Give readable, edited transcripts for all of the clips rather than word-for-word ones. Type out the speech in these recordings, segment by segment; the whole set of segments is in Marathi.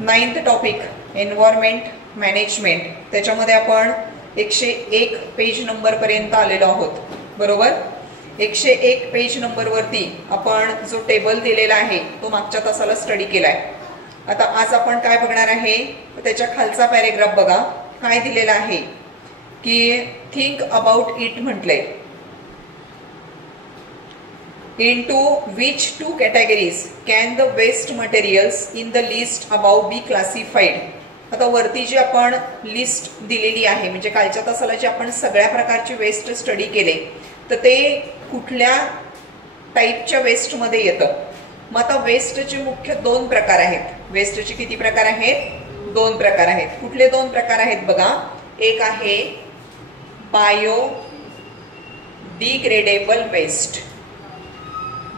9th टॉपिक एन्व्हायरमेंट मॅनेजमेंट, त्याच्यामध्ये आपण 101 पेज नंबर पर्यंत आलेलो आहोत. बरोबर, 101 पेज नंबर वरती आपण जो टेबल दिलेला आहे तो मागच्या तासाला स्टडी केलाय. आता आज आपण काय बघणार आहे, त्याच्या खालचा पॅरेग्राफ बघा. काय दिलेला आहे की थिंक अबाउट इट म्हटलंय. Into which two categories can the waste materials in the list above be classified? आता वरती जी आपण लिस्ट दिलेली आहे, म्हणजे कालच्या तासाला जे आपण सगळ्या प्रकारचे वेस्ट स्टडी केले, तर ते कुठल्या टाईपच्या वेस्ट मध्ये येतं. मग आता वेस्टचे मुख्य 2 प्रकार आहेत. वेस्टचे किती प्रकार आहेत? 2 प्रकार आहेत. कुठले 2 प्रकार आहेत बघा. एक आहे biodegradable waste,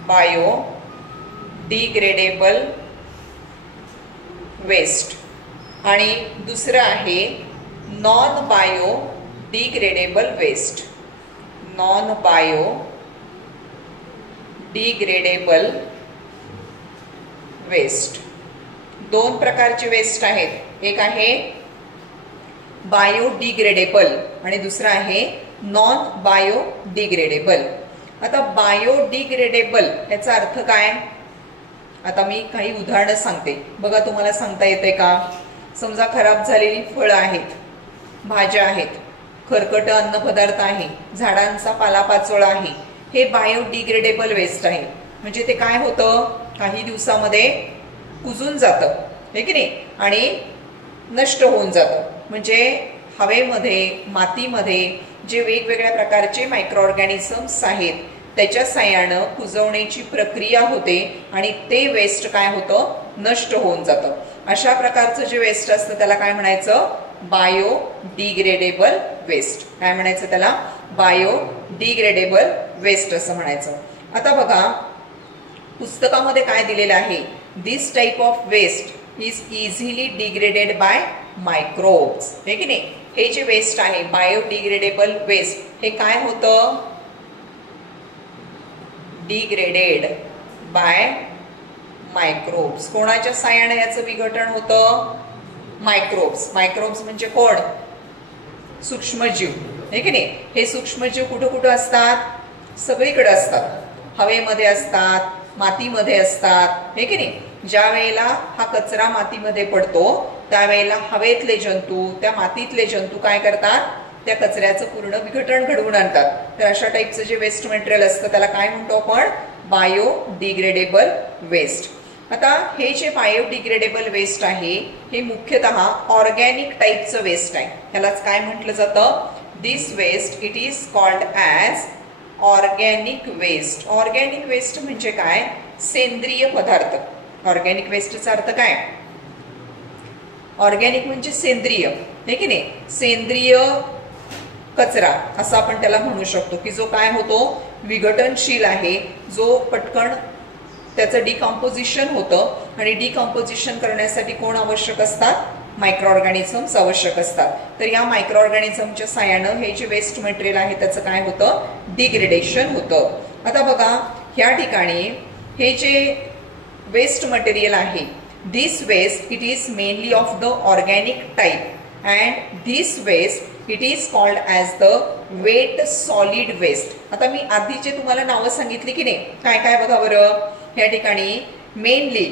biodegradable waste, आणि दुसरं आहे non biodegradable waste, non biodegradable waste. 2 प्रकारचे वेस्ट आहेत. एक आहे बायो डिग्रेडेबल आणि दुसरं आहे नॉन बायो डिग्रेडेबल. आता बायो डिग्रेडेबल याचा अर्थ काय? आता मी काही उदाहरणं सांगते बघा, तुम्हाला सांगता येते का? समजा खराब झालेली फळं आहेत, भाज्या आहेत, खरकट अन्न पदार्थ आहे, झाडांचा पालापाचोळा आहे, हे बायो डिग्रेडेबल वेस्ट आहे. म्हणजे ते काय होतं, काही दिवसामध्ये कुजून जातं, हे की नाही, आणि नष्ट होऊन जातं. म्हणजे हवेमध्ये, मातीमध्ये जे वेगवेगळ्या प्रकारचे मायक्रो ऑर्गॅनिझम्स आहेत त्याच्या साह्यानं कुजवण्याची प्रक्रिया होते आणि ते वेस्ट काय होतं, नष्ट होऊन जातं. अशा प्रकारचं जे वेस्ट असतं त्याला काय म्हणायचं? Biodegradable waste. काय म्हणायचं त्याला? बायो डिग्रेडेबल वेस्ट असं म्हणायचं. आता बघा पुस्तकामध्ये काय दिलेलं आहे, this type of waste is easily degraded by microbes, हे की नाही. हे जे वेस्ट आहे बायो डिग्रेडेबल वेस्ट, हे काय होतं? Degraded by microbes. कोणाच्या साह्याने याचं विघटन होतं? मायक्रोब्स. मायक्रोब्स म्हणजे कोण? सूक्ष्मजीव, हे की नाही. हे सूक्ष्मजीव कुठं कुठं असतात? सगळीकडे असतात. हवेमध्ये असतात, मातीमध्ये असतात, हे की नाही. ज्या वेळेला हा कचरा मातीमध्ये पडतो त्यावेळेला हवेतले जंतू, त्या मातीतले जंतू काय करतात? त्या कचऱ्याचं पूर्ण विघटन घडवून आणतात. तर अशा टाईपचं जे वेस्ट मटेरियल असतं त्याला काय म्हणतो आपण? Biodegradable waste. आता हे जे बायो डिग्रेडेबल वेस्ट आहे हे मुख्यतः ऑर्गॅनिक टाईपचं वेस्ट आहे. ह्यालाच काय म्हटलं जातं? This waste it is called as organic waste. Organic waste म्हणजे काय? सेंद्रिय पदार्थ. ऑर्गॅनिक वेस्टचा अर्थ काय? ऑर्गॅनिक म्हणजे सेंद्रिय, हे की नाही. सेंद्रिय कचरा असं आपण त्याला म्हणू शकतो, की जो काय होतो? विघटनशील आहे, जो पटकन त्याचं डिकम्पोजिशन होतं. आणि डिकम्पोजिशन करण्यासाठी कोण आवश्यक असतात? मायक्रो ऑर्गॅनिझम्स आवश्यक असतात. तर या मायक्रो ऑर्गॅनिझमच्या साह्यानं हे जे वेस्ट मटेरियल आहे त्याचं काय होतं? डिग्रेडेशन होतं. आता बघा ह्या ठिकाणी हे जे वेस्ट मटेरियल आहे, this waste it is mainly of the organic type and this waste it is called as the wet solid waste. आता मी आधीचे तुम्हाला नावं सांगितली की नाही, काय काय बघा बरं. ह्या ठिकाणी मेनली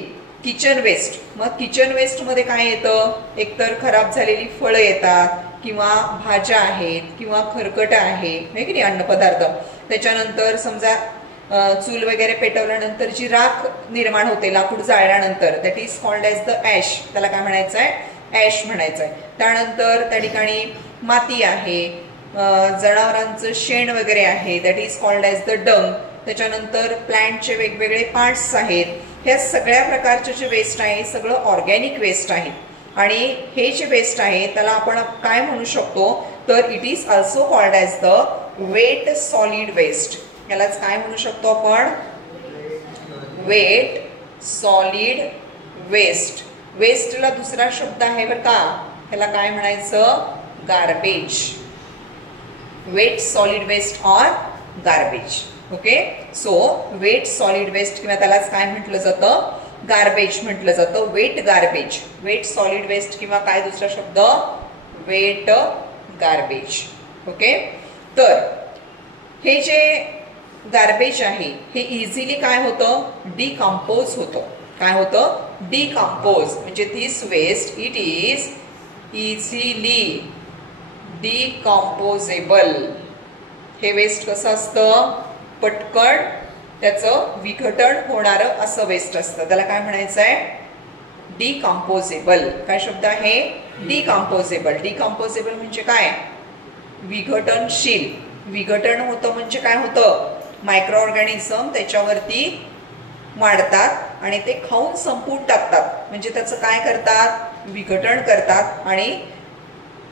किचन वेस्ट. मग किचन वेस्ट मध्ये काय येतं? एकतर खराब झालेली फळं येतात, किंवा भाज्या आहेत, किंवा खरकट आहे, हे की नाही, अन्नपदार्थ. त्याच्यानंतर समजा चूल वगैरे पेटवल्यानंतर जी राख निर्माण होते लाकूड जाळल्यानंतर, that is called as the ash. त्याला काय म्हणायचं आहे? ॲश म्हणायचं आहे. त्यानंतर त्या ठिकाणी माती आहे, जनावरांचं शेण वगैरे आहे, that is called as the डंग. त्याच्यानंतर प्लांटचे वेगवेगळे पार्ट्स आहेत. ह्या सगळ्या प्रकारचे जे वेस्ट आहे सगळं ऑर्गॅनिक वेस्ट आहे. आणि हे जे वेस्ट आहे त्याला आपण काय म्हणू शकतो? तर it is also called as the wet solid waste. यालाच काय म्हणू शकतो आपण? Weight solid waste. वेस्टला दुसरा शब्द आहे बरं का, ह्याला काय म्हणायचं? Garbage. Wet solid waste or garbage. Okay, so wet solid waste किंवा त्यालाच काय म्हटलं जातं? गार्बेज म्हटलं जातं, wet garbage, wet solid waste किंवा काय दुसरा शब्द वेट गार्बेज. ओके, तर हे जे गार्बेज आहे हे इझिली काय होतं, डिकम्पोज होतं. काय होतं, डिकम्पोज, म्हणजे this waste it is easily decomposable. हे वेस्ट कसं असतं, पटकन त्याचं विघटन होणारं असं वेस्ट असतं. त्याला काय म्हणायचं आहे, डिकम्पोजेबल. काय शब्द आहे, डिकम्पोजेबल. डिकम्पोजेबल म्हणजे काय, विघटनशील. विघटन होतं म्हणजे काय होतं, मायक्रो ऑर्गॅनिझम त्याच्यावरती वाढतात आणि ते खाऊन संपवून टाकतात. म्हणजे त्याचं काय करतात, विघटन करतात आणि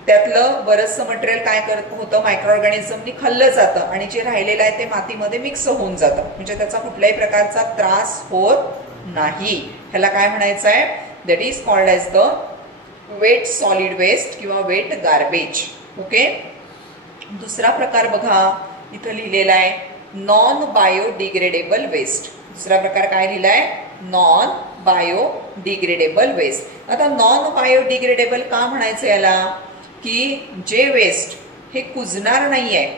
त्यातलं बरंचसं मटेरियल काय होतं, मायक्रो ऑर्गॅनिझमनी खाल्लं जातं आणि जे राहिलेलं आहे ते मातीमध्ये मिक्स होऊन जातं. म्हणजे त्याचा कुठल्याही प्रकारचा त्रास होत नाही. ह्याला काय म्हणायचं आहे, that is called as the wet solid waste किंवा वेट गार्बेज. ओके, दुसरा प्रकार बघा इथं लिहिलेला आहे, नॉन बायोडिग्रेडेबल वेस्ट. दुसरा प्रकार काय लिहिलाय, नॉन बायोडिग्रेडेबल वेस्ट. आता नॉन बायोडिग्रेडेबल का म्हणायचं याला, की जे वेस्ट हे कुजणार नाही आहे,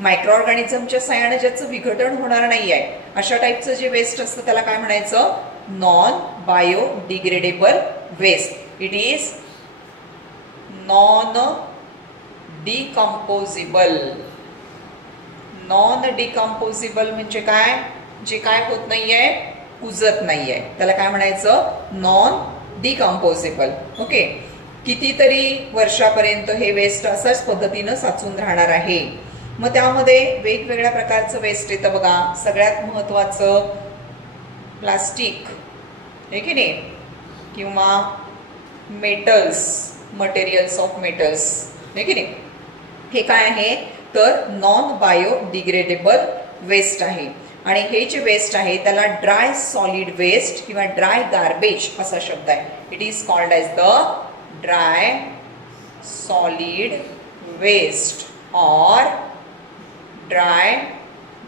मायक्रो ऑर्गॅनिझमच्या साहाय्याने ज्याचं विघटन होणार नाही आहे, अशा टाईपचं जे वेस्ट असतं त्याला काय म्हणायचं, non biodegradable waste. It is non decomposable. Non decomposable म्हणजे काय, जे काय होत नाहीये, कुजत नाहीये, त्याला काय म्हणायचं, नॉन डिकम्पोजेबल. ओके, कितीतरी वर्षापर्यंत हे वेस्ट अशाच पद्धतीनं साचून राहणार आहे. मग त्यामध्ये वेगवेगळ्या प्रकारचं वेस्ट येतं बघा. सगळ्यात महत्वाचं प्लास्टिक, हे की नाही, किंवा मेटल्स, मटेरियल्स ऑफ मेटल्स, हे की नाही, हे काय आहे तर नॉन बायोडिग्रेडेबल वेस्ट आहे. आणि हे जे वेस्ट आहे त्याला ड्राय सॉलिड वेस्ट किंवा ड्राय गार्बेज असा शब्द आहे. It is called as the dry solid waste और ड्राय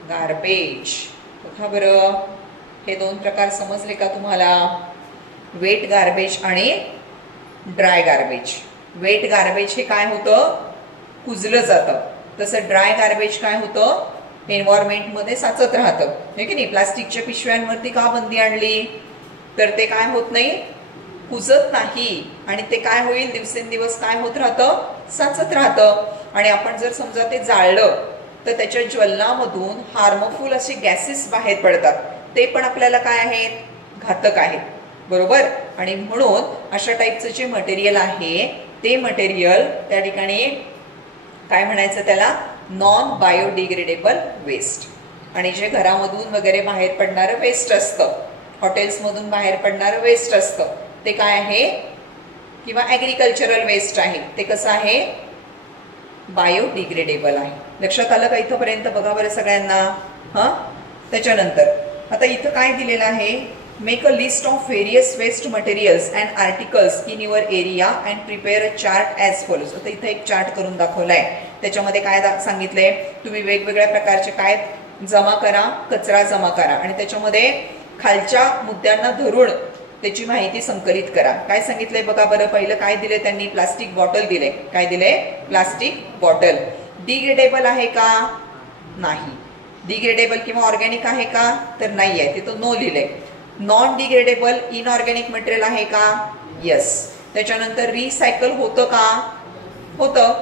गार्बेज. बघा बरं, हे दोन प्रकार समजले का तुम्हाला, वेट गार्बेज आणि ड्राय गार्बेज. वेट गार्बेज हे काय होतं, कुजलं जातं. तसं ड्राय गार्बेज काय होतं, एन्व्हायरमेंटमध्ये साचत राहतं, हे की नाही. प्लास्टिकच्या पिशव्यांवरती का बंदी आणली, तर ते काय होत नाही, कुजत नाही आणि ते काय होईल, दिवसेंदिवस काय होत राहतं, साचत राहतं. आणि आपण जर समजा ते जाळलं तर त्याच्या ज्वलनामधून हार्मफुल असे गॅसेस बाहेर पडतात. ते पण आपल्याला काय आहेत, घातक आहेत, बरोबर. आणि म्हणून अशा टाईपचं जे मटेरियल आहे ते मटेरियल त्या ठिकाणी काय म्हणायचं, त्याला नॉन बायोडिग्रेडेबल वेस्ट. आणि जे घरामधून वगैरे बाहेर पडणारं वेस्ट असतं, हॉटेल्समधून बाहेर पडणारं वेस्ट असतं, ते काय आहे, किंवा ॲग्रिकल्चरल वेस्ट आहे, ते कसं आहे, बायोडिग्रेडेबल आहे. लक्षात आलं का इथंपर्यंत, बघा बरं सगळ्यांना. हां, त्याच्यानंतर आता इथं काय दिलेलं आहे, make a list of various waste materials and articles in your area and prepare a chart as follows. आता इथं एक चार्ट करून दाखवलाय. त्याच्यामध्ये काय सांगितलंय, तुम्ही वेगवेगळ्या प्रकारचे काय जमा करा, कचरा जमा करा आणि त्याच्यामध्ये खालच्या मुद्द्यांना धरून त्याची माहिती संकलित करा. काय सांगितलंय बघा बरं. पहिलं काय दिले त्यांनी, प्लास्टिक बॉटल दिले. काय दिले, प्लास्टिक बॉटल. डिग्रेडेबल आहे का, नाही. डिग्रेडेबल किंवा ऑर्गॅनिक आहे का, तर नाही आहे, तिथं नो लिहिलंय. नॉन डिग्रेडेबल इनऑर्गॅनिक मटेरियल आहे का, यस. त्याच्यानंतर रिसायकल होतं का, होतं.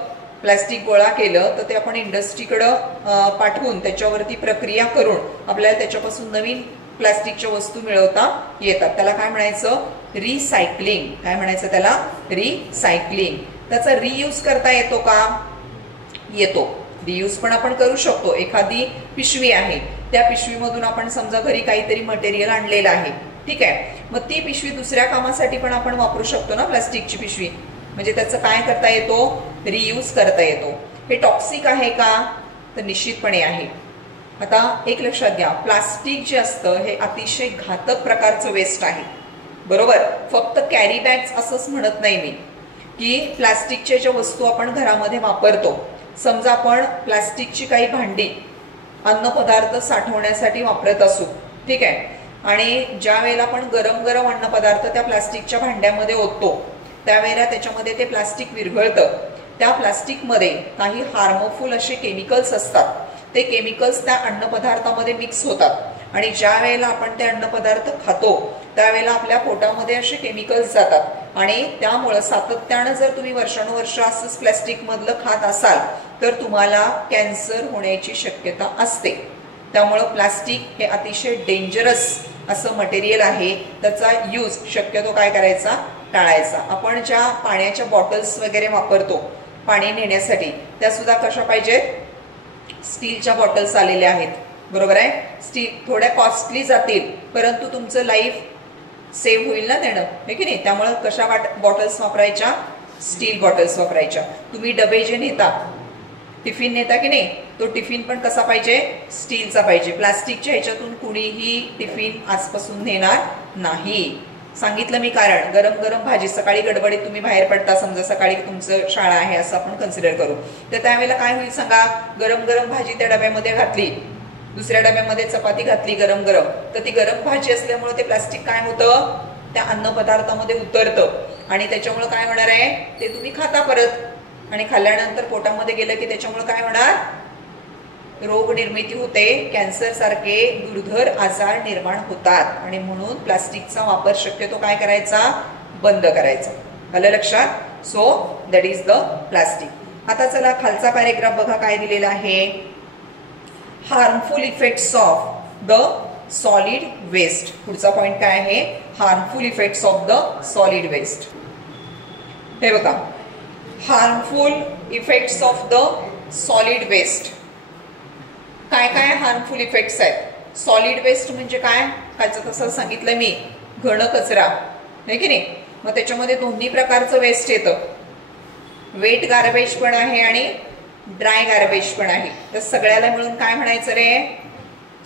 प्लास्टिक गोळा केलं तर ते आपण इंडस्ट्रीकडं पाठवून त्याच्यावरती प्रक्रिया करून आपल्याला त्याच्यापासून नवीन प्लास्टिकच्या वस्तू मिळवता येतात. त्याला काय म्हणायचं, रिसायकलिंग. काय म्हणायचं त्याला, रिसायकलिंग. त्याचा रियूज करता येतो का, येतो. रियूज पण आपण करू शकतो. एखादी पिशवी आहे, त्या पिशवीमधून आपण समजा घरी काहीतरी मटेरियल आणलेलं आहे, ठीक आहे, मग ती पिशवी दुसऱ्या कामासाठी पण आपण वापरू शकतो ना, प्लास्टिकची पिशवी. म्हणजे त्याचं काय करता येतो, रियूज करता येतो. हे टॉक्सिक आहे का, तर निश्चितपणे आहे. आता एक लक्षात घ्या, प्लास्टिक जे असतं हे अतिशय घातक प्रकारचं वेस्ट आहे, बरोबर. फक्त कॅरी बॅग्स असंच म्हणत नाही मी, की प्लास्टिकच्या ज्या वस्तू आपण घरामध्ये वापरतो, समजा आपण प्लास्टिकची काही भांडी अन्नपदार्थ साठवण्यासाठी वापरत असू, ठीक आहे, आणि ज्या वेळेला आपण गरम गरम अन्नपदार्थ त्या प्लास्टिकच्या भांड्यामध्ये ओततो त्यावेळेला त्याच्यामध्ये ते प्लास्टिक विरघळतं. त्या प्लास्टिकमध्ये काही हार्मफुल असे केमिकल्स असतात. ते केमिकल्स त्या अन्नपदार्थामध्ये मिक्स होतात आणि ज्या वेळेला आपण ते अन्नपदार्थ खातो त्यावेळेला आपल्या पोटामध्ये असे केमिकल्स जातात आणि त्यामुळं सातत्यानं जर तुम्ही वर्षानुवर्ष असंच प्लॅस्टिक मधलं खात असाल तर तुम्हाला कॅन्सर होण्याची शक्यता असते. त्यामुळं प्लास्टिक हे अतिशय डेंजरस असं मटेरियल आहे. त्याचा यूज शक्यतो काय करायचा, टाळायचा. आपण ज्या पाण्याच्या बॉटल्स वगैरे वापरतो पाणी नेण्यासाठी त्या सुद्धा कशा पाहिजेत, स्टीलच्या बॉटल्स आलेल्या आहेत. बरोबर आहे. स्टील थोड्या कॉस्टली जातील परंतु तुमचं लाईफ सेव्ह होईल ना त्यानं, हे की नाही. त्यामुळे कशा बॉटल्स वापरायच्या, स्टील बॉटल्स वापरायच्या. तुम्ही डबे जे नेता, टिफिन नेता की नाही, तो टिफिन पण कसा पाहिजे, स्टीलचा पाहिजे. प्लास्टिकच्या ह्याच्यातून कुणीही टिफिन आजपासून नेणार नाही. सांगितलं मी कारण. गरम गरम भाजी, सकाळी गडबडीत तुम्ही बाहेर पडता, समजा सकाळी तुमचं शाळा आहे असं आपण कन्सिडर करू, तर त्यावेळेला काय होईल सांगा, गरम गरम भाजी त्या डब्यामध्ये घातली, दुसऱ्या डब्यामध्ये चपाती घातली गरम गरम, तर ती गरम भाजी असल्यामुळे ते प्लास्टिक काय होतं, त्या अन्न पदार्थामध्ये उतरतं आणि त्याच्यामुळे काय होणार आहे, ते तुम्ही खाता परत आणि खाल्ल्यानंतर पोटामध्ये गेलं की त्याच्यामुळे काय होणार, रोग निर्मिती होते, कॅन्सर सारखे दुर्धर आजार निर्माण होतात. आणि म्हणून प्लास्टिकचा वापर शक्यतो काय करायचा, बंद करायचा. आलं लक्षात. So that is the plastic. आता चला खालचा पॅरेग्राफ बघा काय दिलेला आहे. Harmful effects of the solid waste. पुढचा पॉइंट काय आहे, harmful effects of the solid waste. हे बघा, harmful effects of the solid waste. काय काय हार्मफुल इफेक्ट्स आहेत. सॉलिड वेस्ट म्हणजे काय, कालचं तसं सांगितलं मी, घन कचरा, आहे की नाही. मग त्याच्यामध्ये दोन्ही प्रकारचं वेस्ट येतं. वेट गार्बेज पण आहे आणि ड्राय गार्बेज पण आहे. तर सगळ्याला मिळून काय म्हणायचं रे,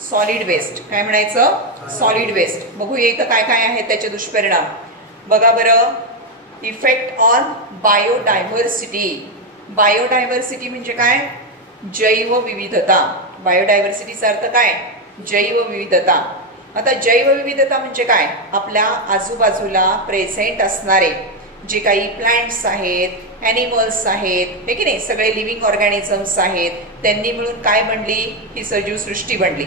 सॉलिड वेस्ट. काय म्हणायचं, सॉलिड वेस्ट. बघूया इथं काय काय आहेत त्याचे दुष्परिणाम. बघा बरं. Effect on biodiversity. बायोडायव्हर्सिटी म्हणजे काय, जैवविविधता. बायोडायव्हर्सिटीचा अर्थ काय, जैवविविधता. आता जैवविविधता म्हणजे काय, आपल्या आजूबाजूला प्रेझेंट असणारे जे काही प्लांट्स आहेत, ॲनिमल्स आहेत, हे की नाही, सगळे लिव्हिंग ऑर्गॅनिझम्स आहेत, त्यांनी मिळून काय बनली, ही सजीव सृष्टी बनली.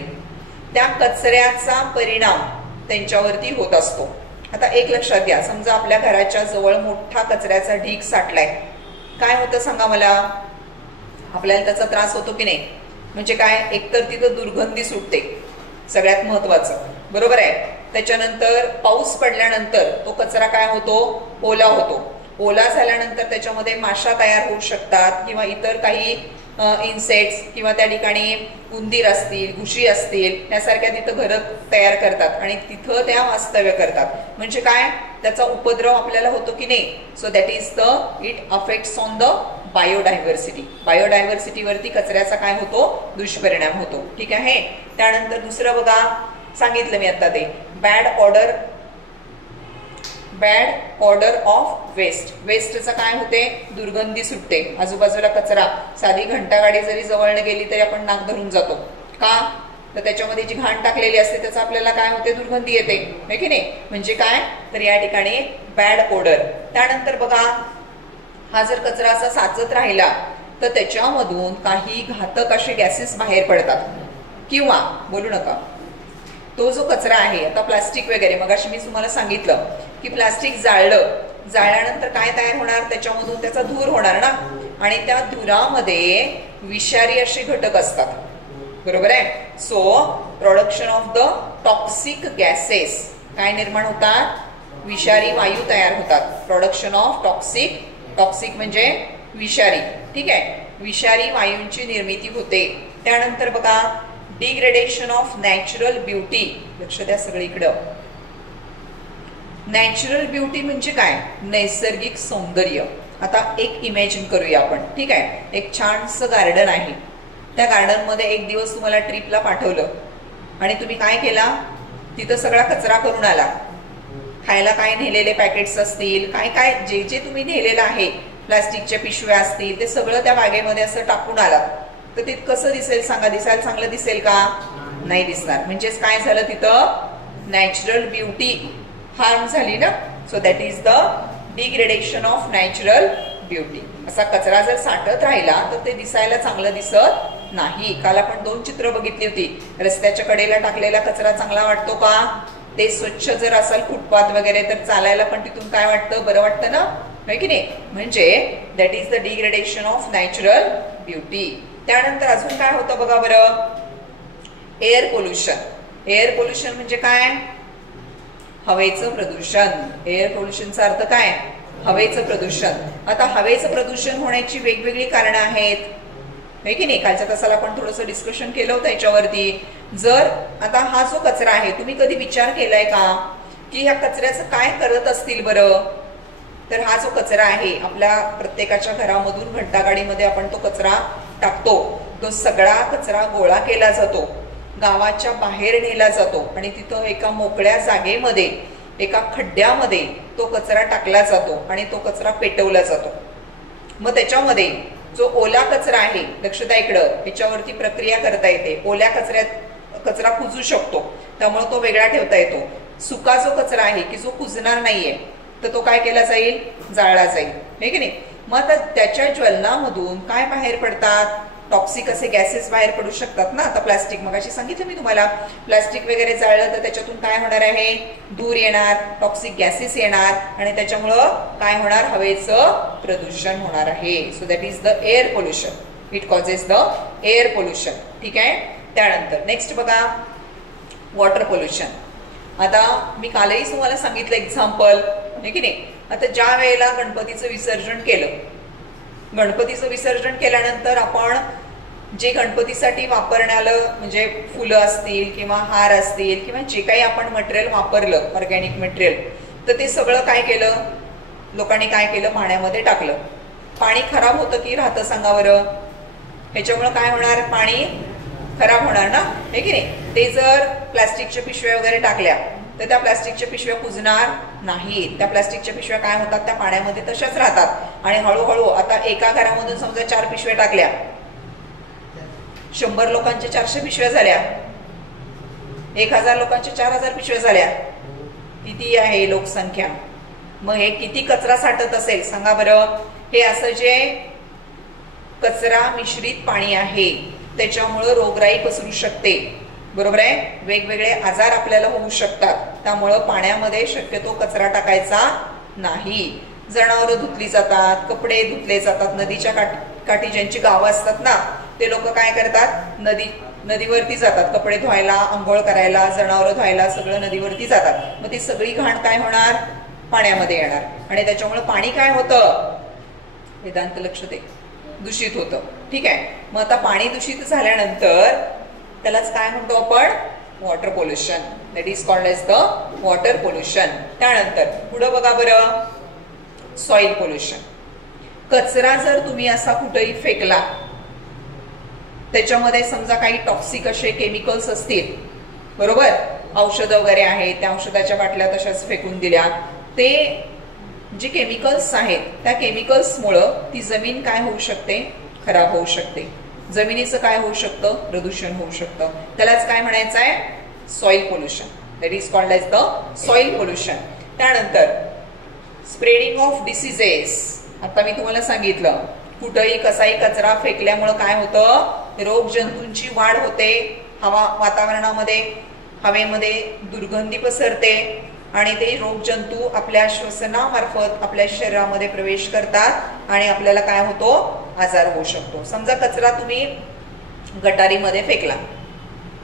त्या कचऱ्याचा परिणाम त्यांच्यावरती होत असतो. आता एक लक्षात घ्या, समजा आपल्या घराच्या जवळ मोठा कचऱ्याचा ढीग साठलाय, काय होतं सांगा मला, आपल्याला त्याचा त्रास होतो की नाही. म्हणजे काय, एकतर तिथं दुर्गंधी सुटते, सगळ्यात महत्वाचं, बरोबर आहे. त्याच्यानंतर पाऊस पडल्यानंतर तो कचरा काय होतो, ओला होतो. ओला झाल्यानंतर त्याच्यामध्ये माशा तयार होऊ शकतात किंवा इतर काही इन्सेक्ट्स किंवा त्या ठिकाणी उंदीर असतील, घुशी असतील, यासारख्या तिथं घरं तयार करतात आणि तिथं त्या वास्तव्य करतात. म्हणजे काय, त्याचा उपद्रव आपल्याला होतो की नाही. So that is the it affects on the biodiversity. बायोडायव्हर्सिटीवरती कचऱ्याचा काय होतो, दुष्परिणाम होतो. ठीक आहे. त्यानंतर दुसरं बघा, सांगितलं मी आता ते, बॅड ऑर्डर ऑफ वेस्ट. वेस्टचा काय होते, दुर्गंधी सुटते. आजूबाजूला कचरा, साधी घंटागाडी जरी जवळने गेली तरी आपण नाक धरून जातो. का, तर त्याच्यामध्ये जी घाण टाकलेली असते त्याचा आपल्याला काय होते, दुर्गंधी येते, है की नाही. म्हणजे काय, तर या ठिकाणी बॅड ऑर्डर. त्यानंतर बघा, हा जर कचरा असा साचत राहिला तर त्याच्यामधून काही घातक असे गॅसेस बाहेर पडतात. किंवा बोलू नका, तो जो कचरा आहे, आता प्लास्टिक वगैरे, मगाशी मी तुम्हाला सांगितलं की प्लास्टिक जाळल्यानंतर काय तयार होणार, त्याच्यामधून त्याचा धूर होणार ना, आणि त्या धुरामध्ये विषारी असे घटक असतात, बरोबर आहे. So production of the toxic gases, काय निर्माण होतात, विषारी वायू तयार होतात. प्रोडक्शन ऑफ टॉक्सिक म्हणजे विषारी, ठीक आहे, विषारी वायूंची निर्मिती होते. त्यानंतर बघा, डिग्रेडेशन ऑफ नॅचरल ब्युटी. लक्ष द्या सगळीकडं. नॅचरल ब्युटी म्हणजे काय, नैसर्गिक सौंदर्य. आता एक इमॅजिन करूया आपण, ठीक आहे. एक छानसं गार्डन आहे. त्या गार्डन मध्ये एक दिवस तुम्हाला ट्रिपला पाठवलं आणि तुम्ही काय केला, तिथं सगळा कचरा करून आला. खायला काय नेलेले पॅकेट्स असतील, काय काय जे जे तुम्ही नेलेलं आहे, प्लास्टिकच्या पिशव्या असतील, ते सगळं त्या बागेमध्ये असं टाकून आलात, तर ते कसं दिसेल सांगा, दिसायला चांगलं दिसेल का, नाही दिसणार. म्हणजेच काय झालं, तिथं नॅचरल ब्युटी हार्म झाली ना. So that is the degradation of natural beauty. असा कचरा जर साठत राहिला तर ते दिसायला चांगलं दिसत नाही. काल आपण 2 चित्र बघितली होती. रस्त्याच्या कडेला टाकलेला कचरा चांगला वाटतो का? ते स्वच्छ जर असेल फुटपाथ वगैरे तर चालायला पण तिथून काय वाटतं, बरं वाटतं ना, आहे की नाही. म्हणजे that is the degradation of natural beauty. त्यानंतर अजून काय होतं बघा बरं, एअर पोल्युशन. एअर पोल्युशन म्हणजे काय? हवेचं प्रदूषण. एअर पोल्युशनचा अर्थ काय? हवेचं प्रदूषण. आता हवेचं प्रदूषण होण्याची वेगवेगळी कारणं आहेत, आहे की नाही. कालच्या तासाला आपण थोडंसं डिस्कशन केलं होतं याच्यावरती. जर आता हा जो कचरा आहे, तुम्ही कधी विचार केलाय का की ह्या कचऱ्याचं काय करत असतील बरं? तर हा जो कचरा आहे आपल्या प्रत्येकाच्या घरामधून घंटागाडीमध्ये आपण तो कचरा टाकतो. तो सगळा कचरा गोळा केला जातो, गावाच्या बाहेर नेला जातो आणि तिथं एका मोकळ्या जागेमध्ये, एका खड्ड्यामध्ये तो कचरा टाकला जातो आणि तो कचरा पेटवला जातो. मग त्याच्यामध्ये जो ओला कचरा आहे, लक्ष द्या इकडं, याच्यावरती प्रक्रिया करता येते. ओल्या कचऱ्यात कचरा कुजू शकतो, त्यामुळे तो वेगळा ठेवता येतो. सुका जो कचरा आहे की जो कुजणार नाहीये तर तो काय केला जाईल? जाळला जाईल, हे की नाही. मग आता त्याच्या ज्वलनामधून काय बाहेर पडतात? टॉक्सिक असे गॅसेस बाहेर पडू शकतात ना. आता प्लास्टिक, मगाशी सांगितलं मी तुम्हाला, प्लास्टिक वगैरे जाळलं तर त्याच्यातून काय होणार आहे? धूर येणार, टॉक्सिक गॅसेस येणार आणि त्याच्यामुळं काय होणार? हवेचं प्रदूषण होणार आहे. So that is the air pollution. It causes the air pollution. ठीक आहे. त्यानंतर नेक्स्ट बघा, वॉटर पोल्युशन. आता मी कालही तुम्हाला सांगितलं एक्झाम्पल, आहे की नाही. आता ज्या वेळेला गणपतीचं विसर्जन केलं, गणपतीचं विसर्जन केल्यानंतर आपण जे गणपतीसाठी वापरण्याला म्हणजे फुलं असतील किंवा हार असतील किंवा जे काही आपण मटेरियल वापरलं, ऑर्गॅनिक मटेरियल, तर ते सगळं काय केलं? लोकांनी काय केलं? पाण्यामध्ये टाकलं. पाणी खराब होतं की राहतं सांगा बरं? ह्याच्यामुळे काय होणार? पाणी खराब होणार ना, हे की नाही. ते जर प्लास्टिकच्या पिशव्या वगैरे टाकल्या तर त्या प्लास्टिकच्या पिशव्या कुजणार नाहीत. त्या प्लास्टिकच्या पिशव्या काय होतात? त्या पाण्यामध्ये तशाच राहतात आणि हळूहळू आता एका घरामधून समजा 4 पिशव्या टाकल्या, 100 लोकांच्या 400 पिशव्या झाल्या, 1000 लोकांच्या 4000 पिशव्या झाल्या. किती आहे लोकसंख्या? मग हे किती कचरा साठत असेल सांगा बरं? हे असं जे कचरा मिश्रित पाणी आहे त्याच्यामुळं रोगराई पसरू शकते, बरोबर आहे. वेगवेगळे आजार आपल्याला होऊ शकतात. त्यामुळं पाण्यामध्ये शक्यतो कचरा टाकायचा नाही. जनावरं धुतली जातात, कपडे धुतले जातात. नदीच्या काठी ज्यांची गावं असतात ना, ते लोक काय करतात? नदीवरती जातात कपडे धुवायला, आंघोळ करायला, जनावरं धुवायला, सगळं नदीवरती जातात. मग ती सगळी घाण काय होणार? पाण्यामध्ये येणार आणि त्याच्यामुळे पाणी काय होतं? वेदांत लक्ष दे, दूषित होतं. ठीक आहे. मग आता पाणी दूषित झाल्यानंतर त्यालाच काय म्हणतो आपण? Water pollution. That is called as the water pollution. त्यानंतर पुढं बघा बरं, सॉइल पोल्युशन. कचरा जर तुम्ही असा कुठेही फेकला, त्याच्यामध्ये समजा काही टॉक्सिक असे केमिकल्स असतील, बरोबर, औषधं वगैरे आहेत, त्या औषधाच्या बाटल्या तशाच फेकून दिल्या, ते जे केमिकल्स आहेत त्या केमिकल्समुळं ती जमीन काय होऊ शकते? खराब होऊ शकते. जमिनीचं काय होऊ शकतं? प्रदूषण होऊ शकतं. त्यालाच काय म्हणायचं आहे? Soil pollution. That is called as the soil pollution. त्यानंतर स्प्रेडिंग ऑफ डिसीजेस. आता मी तुम्हाला सांगितलं, कुठंही कसाही कचरा फेकल्यामुळं काय होतं? रोग जंतूंची वाढ होते. वातावरणामध्ये, हवेमध्ये दुर्गंधी पसरते आणि ते रोग जंतू आपल्या श्वसनामार्फत आपल्या शरीरामध्ये प्रवेश करतात आणि आपल्याला काय होतो? आजार होऊ शकतो. समजा कचरा तुम्ही गटारीमध्ये फेकला,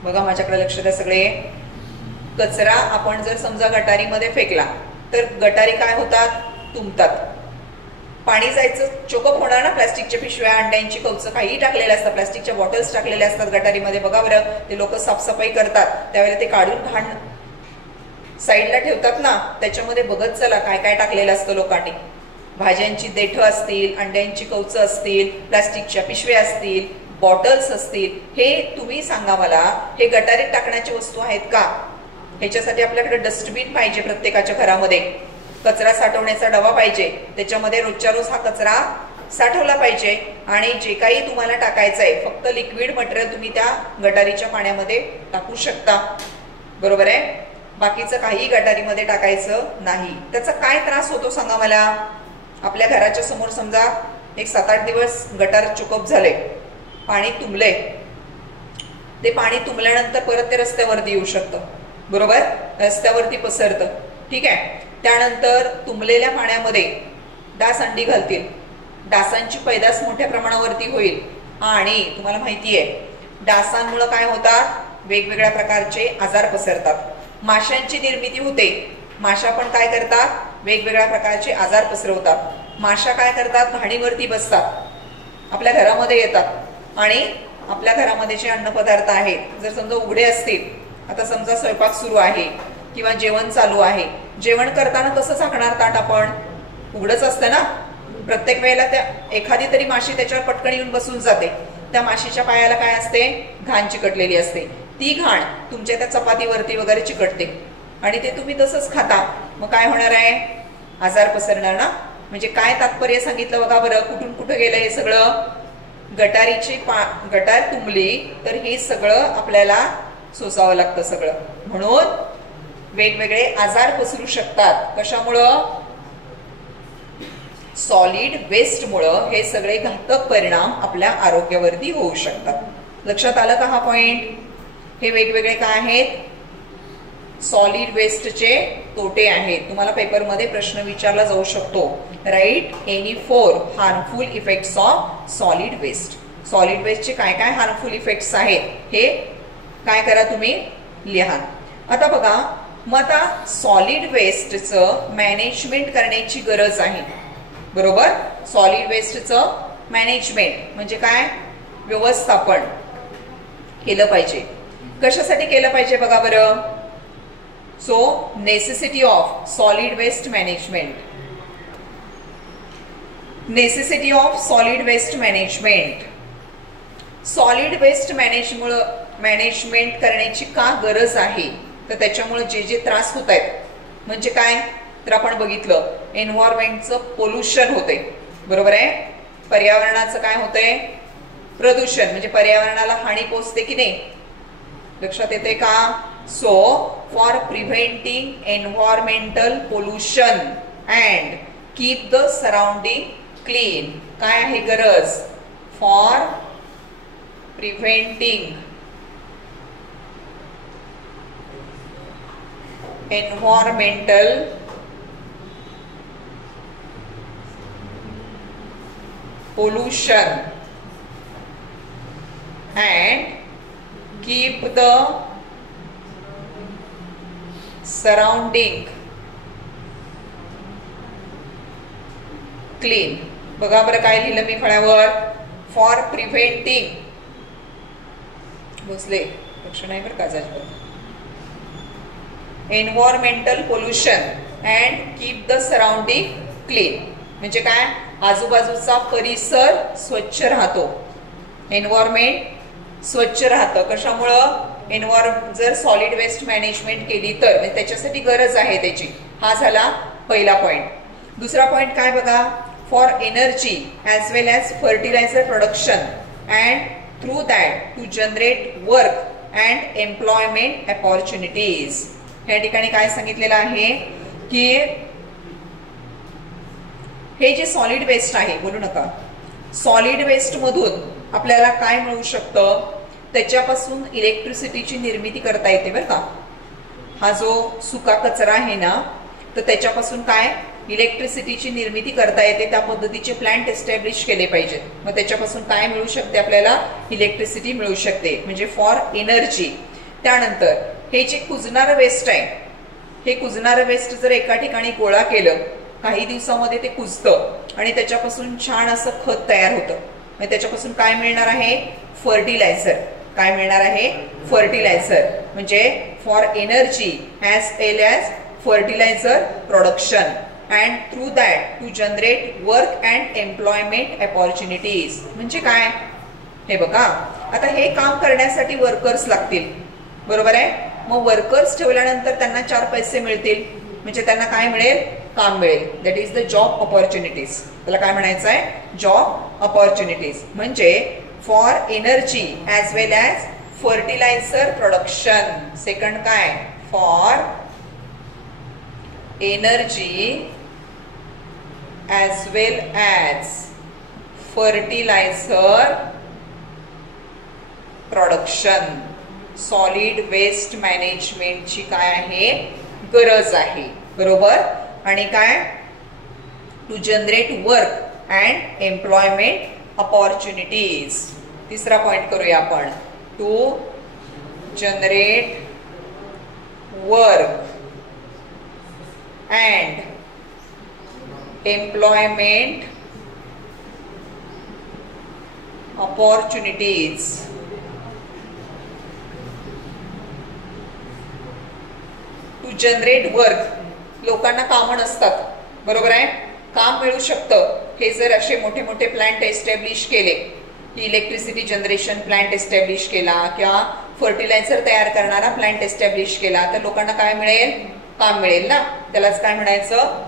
बघा माझ्याकडे लक्ष द्या सगळे. कचरा आपण जर समजा गटारीमध्ये फेकला तर गटारी काय होतात? तुंबतात. पाणी जायचं चोकअप होणार ना. प्लास्टिकच्या पिशव्या, अंड्यांची कवचं काहीही टाकलेल्या असतात, प्लास्टिकच्या बॉटल्स टाकलेल्या असतात गटारीमध्ये. बघा बरं, ते लोक साफसफाई करतात त्यावेळेला ते काढून घाण साईडला ठेवतात ना. त्याच्यामध्ये बघत चला काय काय टाकलेलं असतं लोकांनी. भाज्यांची देठं असतील, अंड्यांची कवचं असतील, प्लास्टिकच्या पिशव्या असतील, बॉटल्स असतील. हे तुम्ही सांगा मला, हे गटारीत टाकण्याच्या वस्तू आहेत का? ह्याच्यासाठी आपल्याकडे डस्टबिन पाहिजे प्रत्येकाच्या घरामध्ये. कचरा साठवण्याचा डबा पाहिजे, त्याच्यामध्ये रोजच्या रोज हा कचरा साठवला पाहिजे. आणि जे काही तुम्हाला टाकायचं आहे, फक्त लिक्विड मटेरियल तुम्ही त्या गटारीच्या पाण्यामध्ये टाकू शकता, बरोबर आहे. बाकीचं काही गटारीमध्ये टाकायचं नाही. त्याचा काय त्रास होतो सांगा मला. आपल्या घराच्या समोर समजा एक 7-8 दिवस गटार चुकअप झाले, पाणी तुंबले, ते पाणी तुंबल्यानंतर परत ते रस्त्यावरती येऊ शकतं, बरोबर, रस्त्यावरती पसरतं. ठीक आहे. त्यानंतर तुंबलेल्या पाण्यामध्ये डास अंडी घालतील, डासांची पैदास मोठ्या प्रमाणावरती होईल आणि तुम्हाला माहिती आहे डासांमुळे काय होतात, वेगवेगळ्या प्रकारचे आजार पसरतात. माशांची निर्मिती होते, माशा पण काय करतात, वेगवेगळ्या प्रकारचे आजार पसरवतात. माशा काय करतात, घाणीवरती बसतात, आपल्या घरामध्ये येतात आणि आपल्या घरामध्ये जे अन्नपदार्थ आहेत जर समजा उघडे असतील, आता समजा स्वयंपाक सुरू आहे किंवा जेवण चालू आहे, जेवण करताना कसं झाकणार ताट आपण, उघडच असतं ना. प्रत्येक वेळेला त्या एखादी तरी माशी त्याच्यावर पटकन येऊन बसून जाते. त्या माशीच्या पायाला काय असते, घाण चिकटलेली असते. ती घाण तुमच्या त्या चपातीवरती वगैरे चिकटते आणि ते तुम्ही तसंच खाता. मग काय होणार आहे, आजार पसरणार ना. म्हणजे काय तात्पर्य सांगितलं बघा बरं, कुठून कुठं गेलं हे सगळं. गटार तुंबली तर हे सगळं आपल्याला सोसावं लागतं सगळं. म्हणून वेगवेगळे आजार पसरू शकतात. कशामुळं, सॉलिड वेस्टमुळं हे सगळे घातक परिणाम आपल्या आरोग्यावरती होऊ शकतात. लक्षात आलं का हा पॉइंट. हे वेगवेगळे काय आहेत, सॉलिड वेस्टचे तोटे आहेत. तुम्हाला पेपरमध्ये प्रश्न विचारला जाऊ शकतो, write any 4 harmful effects of solid waste. Solid वेस्टचे काय काय हार्मफुल इफेक्ट्स आहेत हे काय करा तुम्ही लिहा. आता बघा, मग आता सॉलिड वेस्टचं मॅनेजमेंट करण्याची गरज आहे, बरोबर. सॉलिड वेस्टचं मॅनेजमेंट म्हणजे काय, व्यवस्थापन केलं पाहिजे. कशासाठी केलं पाहिजे बघा बरं. So necessity of solid waste management. Necessity of solid waste management. Solid waste management करण्याची का गरज आहे, तर त्याच्यामुळे जे जे त्रास होत आहेत म्हणजे काय, तर आपण बघितलं एन्व्हायरमेंटचं पोल्युशन होते, बरोबर आहे. पर्यावरणाचं काय होतंय, प्रदूषण, म्हणजे पर्यावरणाला हानी पोचते की नाही, लक्षात येते का. So for preventing environmental pollution and keep the surrounding clean, काय आहे गरज, for preventing environmental pollution and keep the surrounding clean. बघा बरं काय लिहिलं मी फळ्यावर, फॉर प्रिव्हेंटिंग, बसले लक्ष नाही बरं का जास्त, environmental pollution and keep the surrounding clean. म्हणजे काय, आजूबाजूचा परिसर स्वच्छ राहतो, एन्व्हायरमेंट स्वच्छ राहतं. कशामुळं, जर सॉलिड वेस्ट मॅनेजमेंट केली तर, म्हणजे त्याच्यासाठी गरज आहे त्याची. हा झाला पहिला पॉइंट. दुसरा पॉइंट काय बघा, for energy as well as fertiliser production and through that to generate work and employment opportunities. या ठिकाणी काय सांगितलेलं आहे की हे जे सॉलिड वेस्ट आहे, बोलू नका, सॉलिड वेस्ट मधून आपल्याला काय मिळू शकतं, त्याच्यापासून इलेक्ट्रिसिटीची निर्मिती करता येते बरं का. हा जो सुका कचरा आहे ना, तर त्याच्यापासून काय इलेक्ट्रिसिटीची निर्मिती करता येते. त्या पद्धतीचे प्लांट एस्टॅब्लिश केले पाहिजेत. मग त्याच्यापासून काय मिळू शकते, आपल्याला इलेक्ट्रिसिटी मिळू शकते, म्हणजे फॉर एनर्जी. त्यानंतर हे जे कुजणारं वेस्ट आहे, हे कुजणारं वेस्ट जर एका ठिकाणी गोळा केलं, काही दिवसामध्ये ते कुजतं आणि त्याच्यापासून छान असं खत तयार होतं. म्हणजे त्याच्यापासून काय मिळणार आहे, फर्टिलायझर. काय मिळणार आहे, फर्टिलायझर. म्हणजे for energy as well as fertiliser production and through that to generate work and employment opportunities. म्हणजे काय, हे बघा, आता हे काम करण्यासाठी वर्कर्स लागतील, बरोबर आहे. मग वर्कर्स ठेवल्यानंतर त्यांना 4 पैसे मिळतील, म्हणजे त्यांना काय मिळेल, काम मिळेल. That is the job opportunities. त्याला काय म्हणायचं आहे, जॉब अपॉर्च्युनिटीज. म्हणजे for energy as well as fertiliser production. Second काय, for energy as well as fertilizer production. Solid waste मॅनेजमेंटची काय आहे, गरज आहे. बरोबर. आणि काय, to generate work and employment opportunities. तिसरा पॉइंट करूया आपण. To generate work and employment opportunities. To generate work, लोकांना कामं नसतात. बरोबर आहे. काम मिळू शकतं. हे जर असे मोठे मोठे प्लांट एस्टॅब्लिश केले, इलेक्ट्रिसिटी जनरेशन प्लांट एस्टॅब्लिश केला किंवा फर्टिलायझर तयार करणारा प्लांट एस्टॅब्लिश केला, तर लोकांना काय मिळेल, काम मिळेल ना. त्यालाच काय म्हणायचं,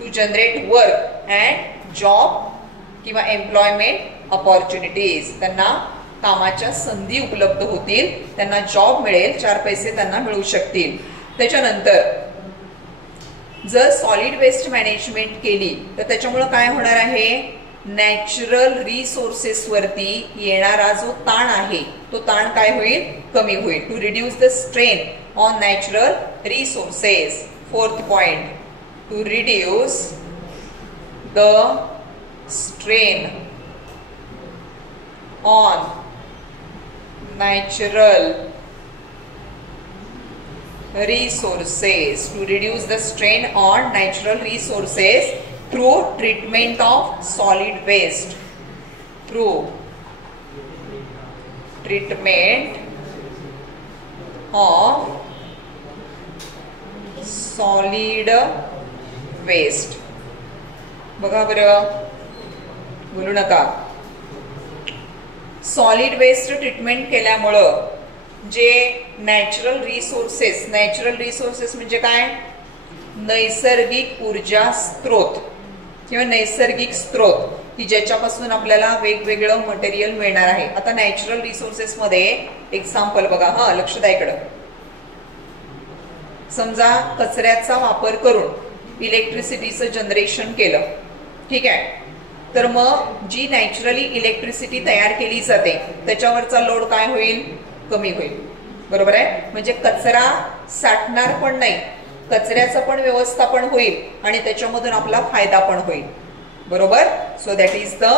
to generate work and job किंवा एम्प्लॉयमेंट अपॉर्च्युनिटीज. त्यांना कामाच्या संधी उपलब्ध होतील, त्यांना जॉब मिळेल, 4 पैसे त्यांना मिळू शकतील. त्याच्यानंतर जर सॉलिड वेस्ट मॅनेजमेंट केली तर त्याच्यामुळे काय होणार आहे, नॅचरल रिसोर्सेस वरती येणारा जो ताण आहे तो ताण काय होईल, कमी होईल. To reduce the strain on natural resources. 4th point, to reduce the strain on natural resources. To reduce the strain on natural resources through treatment of solid waste. Through treatment of solid waste. बघा बरं, बोलू नका. सॉलिड वेस्ट ट्रीटमेंट केल्यामुळं जे नॅचरल रिसोर्सेस म्हणजे काय, नैसर्गिक ऊर्जा स्त्रोत किंवा नैसर्गिक स्त्रोत की ज्याच्यापासून आपल्याला वेगवेगळं मटेरियल मिळणार आहे. आता नॅचरल रिसोर्सेस मध्ये एक्झाम्पल बघा. लक्ष द्या इकडं. समजा कचऱ्याचा वापर करून इलेक्ट्रिसिटीचं जनरेशन केलं, ठीक आहे. तर मग जी नॅचरली इलेक्ट्रिसिटी तयार केली जाते त्याच्यावरचा लोड काय होईल, कमी होईल. बरोबर आहे. म्हणजे कचरा साठणार पण नाही, कचऱ्याचं पण व्यवस्थापन होईल आणि त्याच्यामधून आपला फायदा पण होईल. बरोबर. So that is the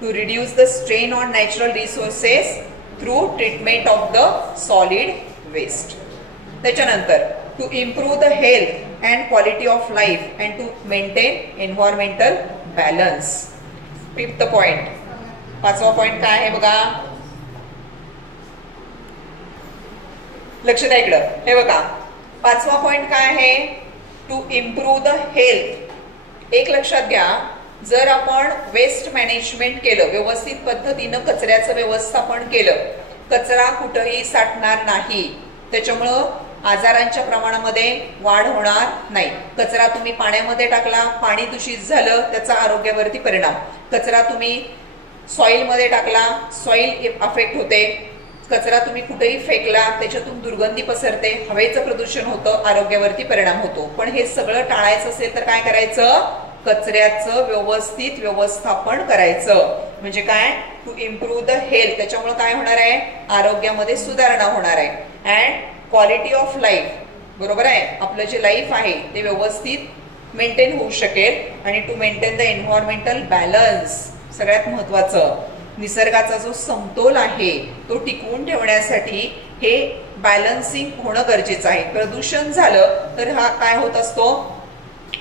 to reduce the strain on natural resources through treatment of the solid waste. त्याच्यानंतर to improve the health and quality of life and to maintain environmental balance. 5th point. 5वा पॉइंट काय आहे बघा, लक्ष द्या इकडं. हे बघा 5वा पॉइंट काय आहे, टू इम्प्रूव्ह द हेल्थ. एक लक्षात घ्या, जर आपण वेस्ट मॅनेजमेंट केलं, व्यवस्थित पद्धतीनं कचऱ्याचं व्यवस्थापन केलं, कचरा कुठंही साठणार नाही, त्याच्यामुळं आजारांच्या प्रमाणामध्ये वाढ होणार नाही. कचरा तुम्ही पाण्यामध्ये टाकला, पाणी दूषित झालं, त्याचा आरोग्यावरती परिणाम. कचरा तुम्ही सॉइल मध्ये टाकला, सॉइल अफेक्ट होते. कचरा तुम्ही कुठेही फेकला, त्याच्यातून दुर्गंधी पसरते, हवेचं प्रदूषण होतं, आरोग्यावरती परिणाम होतो. पण हे सगळं टाळायचं असेल तर काय करायचं, कचऱ्याचं व्यवस्थित व्यवस्थापन करायचं. म्हणजे काय, टू इम्प्रूव्ह द हेल्थ. त्याच्यामुळे काय होणार आहे, आरोग्यामध्ये सुधारणा होणार आहे. And quality of life. बरोबर आहे. आपलं जे लाईफ आहे ते व्यवस्थित मेंटेन होऊ शकेल. आणि to maintain the environmental balance. सगळ्यात महत्वाचं, निसर्गाचा जो समतोल आहे तो टिकवून ठेवण्यासाठी हे बॅलन्सिंग होणं गरजेचं आहे. प्रदूषण झालं तर हा काय होत असतो,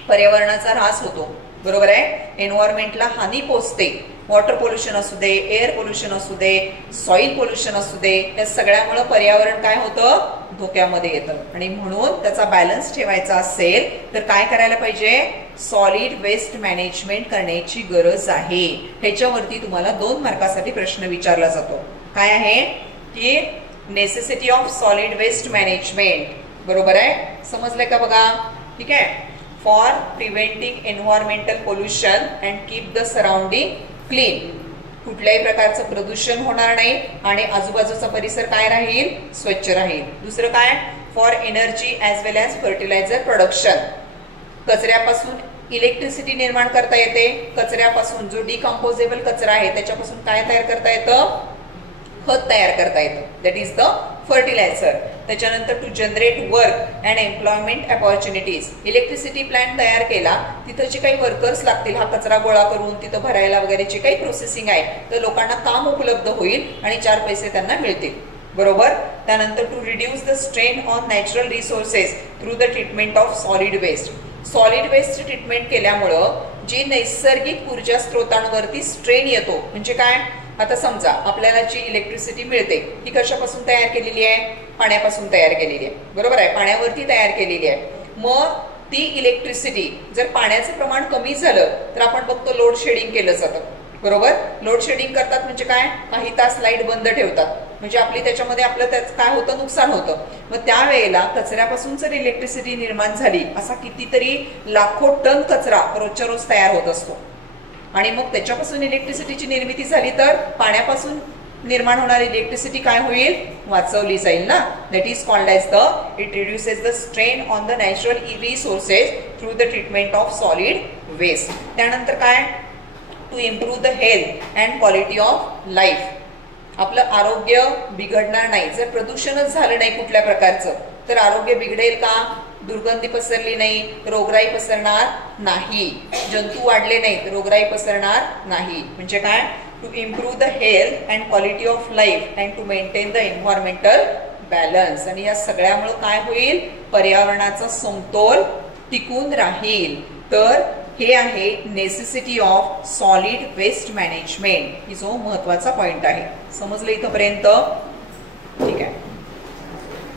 पर्यावरणाचा ऱ्हास होतो. बरोबर आहे. एन्व्हायरमेंटला हानी पोचते. वॉटर पोल्युशन असू दे, एअर पोल्युशन असू दे, सॉइल पोल्युशन असू दे, या सगळ्यामुळे पर्यावरण काय होतं, धोक्यामध्ये येतं. आणि म्हणून त्याचा बॅलन्स ठेवायचा असेल तर काय करायला पाहिजे, सॉलिड वेस्ट मॅनेजमेंट करण्याची गरज आहे. ह्याच्यावरती तुम्हाला 2 मार्कासाठी प्रश्न विचारला जातो. काय आहे की necessity of solid waste management. बरोबर आहे. समजलंय का बघा. ठीक आहे. For preventing environmental pollution and keep the surrounding clean. कुठल्याही प्रकारचं प्रदूषण होणार नाही आणि आजूबाजूचा परिसर काय राहील, स्वच्छ राहील. दुसरं काय, for energy as well as fertiliser production. कचऱ्यापासून इलेक्ट्रिसिटी निर्माण करता येते. कचऱ्यापासून जो डिकम्पोजेबल कचरा आहे त्याच्यापासून काय तयार करता येतं, खत तयार करता येतं. That is the fertiliser. त्याच्यानंतर to generate work and employment opportunities. Electricity plant तयार केला, तिथं जे काही वर्कर्स लागतील हा कचरा गोळा करून तिथं भरायला वगैरे जे काही प्रोसेसिंग आहे तर लोकांना काम उपलब्ध होईल आणि 4 पैसे त्यांना मिळतील. बरोबर. त्यानंतर to reduce the strain on natural resources through the treatment of solid waste. Solid waste treatment केल्यामुळं जी नैसर्गिक ऊर्जा स्त्रोतांवरती स्ट्रेन येतो, म्हणजे काय, आता समजा आपल्याला जी इलेक्ट्रिसिटी मिळते ती कशापासून तयार केलेली आहे, पाण्यापासून तयार केलेली आहे. बरोबर आहे, पाण्यावरती तयार केलेली आहे. मग ती इलेक्ट्रिसिटी जर पाण्याचं प्रमाण कमी झालं तर आपण बघतो लोड शेडिंग केलं जातं. बरोबर. लोड शेडिंग करतात म्हणजे काय, काही तास लाईट बंद ठेवतात, म्हणजे आपली त्याच्यामध्ये आपलं काय होतं, नुकसान होतं. मग त्यावेळेला कचऱ्यापासून जर इलेक्ट्रिसिटी निर्माण झाली, असा कितीतरी लाखो टन कचरा रोजच्या रोज तयार होत असतो आणि मग त्याच्यापासून इलेक्ट्रिसिटीची निर्मिती झाली तर पाण्यापासून निर्माण होणारी इलेक्ट्रिसिटी काय होईल, वाचवली जाईल ना. That is called as the it reduces the strain on the natural resources through the treatment of solid waste. त्यानंतर काय, to improve the health and quality of life. आपलं आरोग्य बिघडणार नाही. जर प्रदूषणच झालं नाही कुठल्या प्रकारचं तर आरोग्य बिघडेल का, दुर्गंधी पसरली नाही, रोगराई पसरणार नाही, जंतू वाढले नाहीत, रोगराई पसरणार नाही. म्हणजे काय, to improve the health and quality of life and to maintain the environmental balance. आणि या सगळ्यामुळे काय होईल, पर्यावरणाचा समतोल टिकून राहील. तर हे आहे necessity of solid waste management, ही जो महत्वाचा पॉइंट आहे. समजलं इथपर्यंत.